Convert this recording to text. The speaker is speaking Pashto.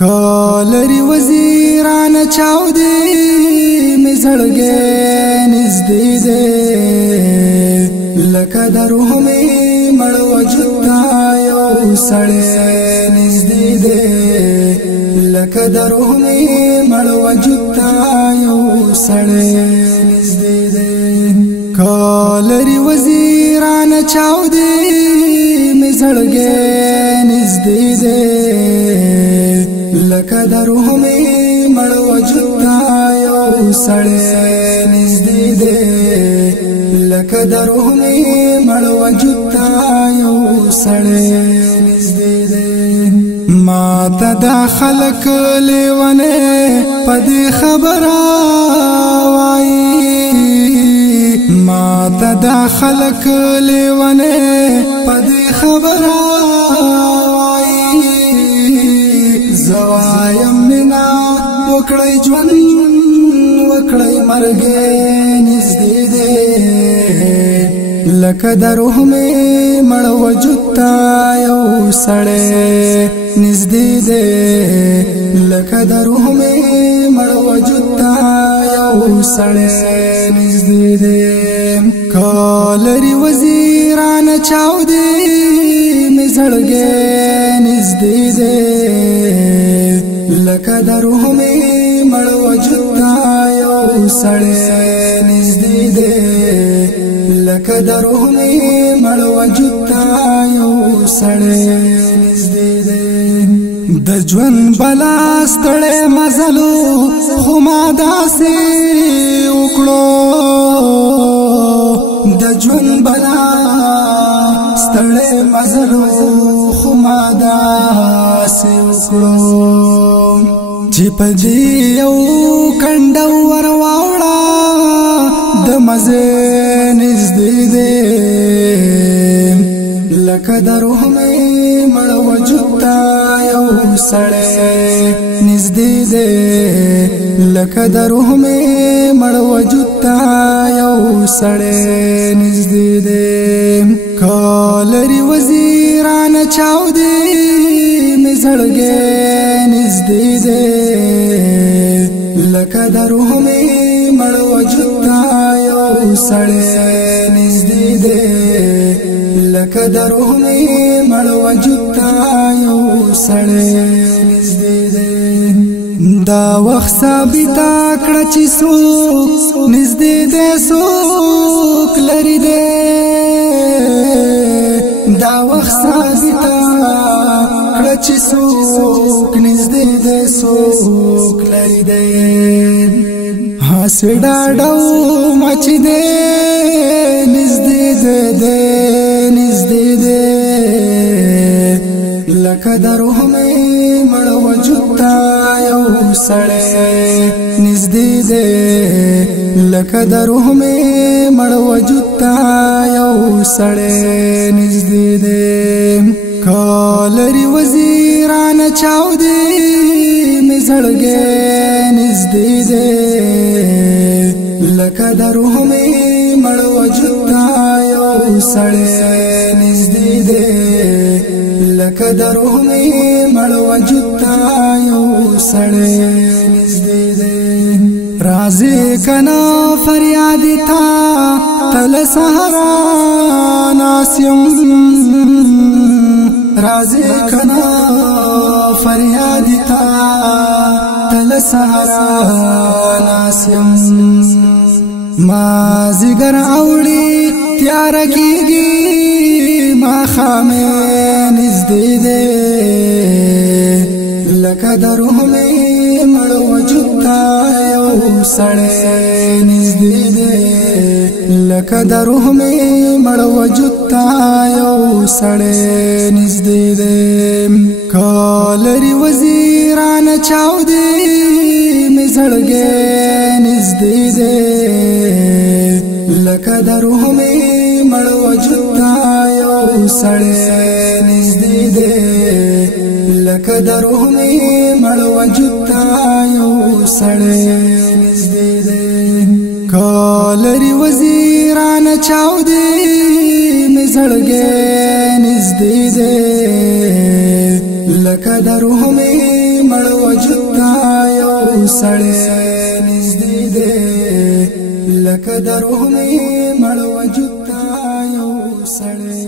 کالری وزیران چاودی می زړګې نږدې دې لکه د روح می مړ وجود تا یو سړی نږدې دې لکه د روح می مړ وجود تا یو سړی نږدې دې کالری وزیران چاودی می زړګې نږدې دې لکه د روح می مړ وجود تا یو سړی نږدې دې لکه د روح می مړ وجود تا یو سړی نږدې دې ما ته دا خلک لیونه په دې خبره وایي ما ته دا خلک لیونه په دې خبره زوایم منا وکړی ژوند وکړی مرګ نږدې دې لکه د روح می مړ وجود تا یو سړی نږدې دې لکه د روح می مړ وجود تا یو سړی نږدې دې کالری وزیران چاودی می زړګې نږدې دې لکه د روح می مړ وجود تا یو سړی نږدې دې لکه د روح می مړ وجود تا یو سړی نږدې دې د ژوند بلا ستړی مزلو خو ما داسې وکړو د ژوند بلا ستړی مزلو خو ما داسې وکړو چې په دې یو کنډه ور واوړه د مزه نږدې دې لکه د روح می مړ وجود تا یو سړی نږدې دې لکه د روح می مړ وجود تا یو سړی نږدې دې کالری وزیران چاودی می زړګې نږدې دې لکه د روح می مړ وجود تا یو سړی نږدې دې لکه د روح می مړ وجود تا یو سړی نږدې دې دا وخت ثابته کړه چې څوک نږدې دې څوک لري دې دا وخت ثابته کړه چې څوک نږدې دې څوک لري دې هاس ډاډو مچ دې نږدې دې نږدې دې لکه د روح می مړ وجود تا یو سړی نږدې دې لکه د روح می مړ وجود تا یو سړی نږدې دې کالری وزیران چاودی می زړګې نږدې دې لکه د روح می مړ وجود تا یو سړی نږدې دې لکه د روح می مړ وجود تا یو سړی نږدې دې رازي کنا فریاد تا تل سحرا ناسیم رازي کنا فریاد تا تل سحرا ناسیم ما زګر اوړي تیار کیږي ما خامه نږدې دې لکه د روح می مړ وجود تا یو سړی نږدې دې لکه د روح می مړ وجود تا یو سړی نږدې دې کالری وزیران چاودی می زړګې نږدې دې لکه د روح می مړ وجود تا یو سړی نږدې دې لکه د روح می مړ وجود تا یو سړی نږدې دې کالری وزیران چاودی می زړګې نږدې دې لکه د روح می مړ سړی نږدې دی لکه د روح مې مړ وجود ته یو سړی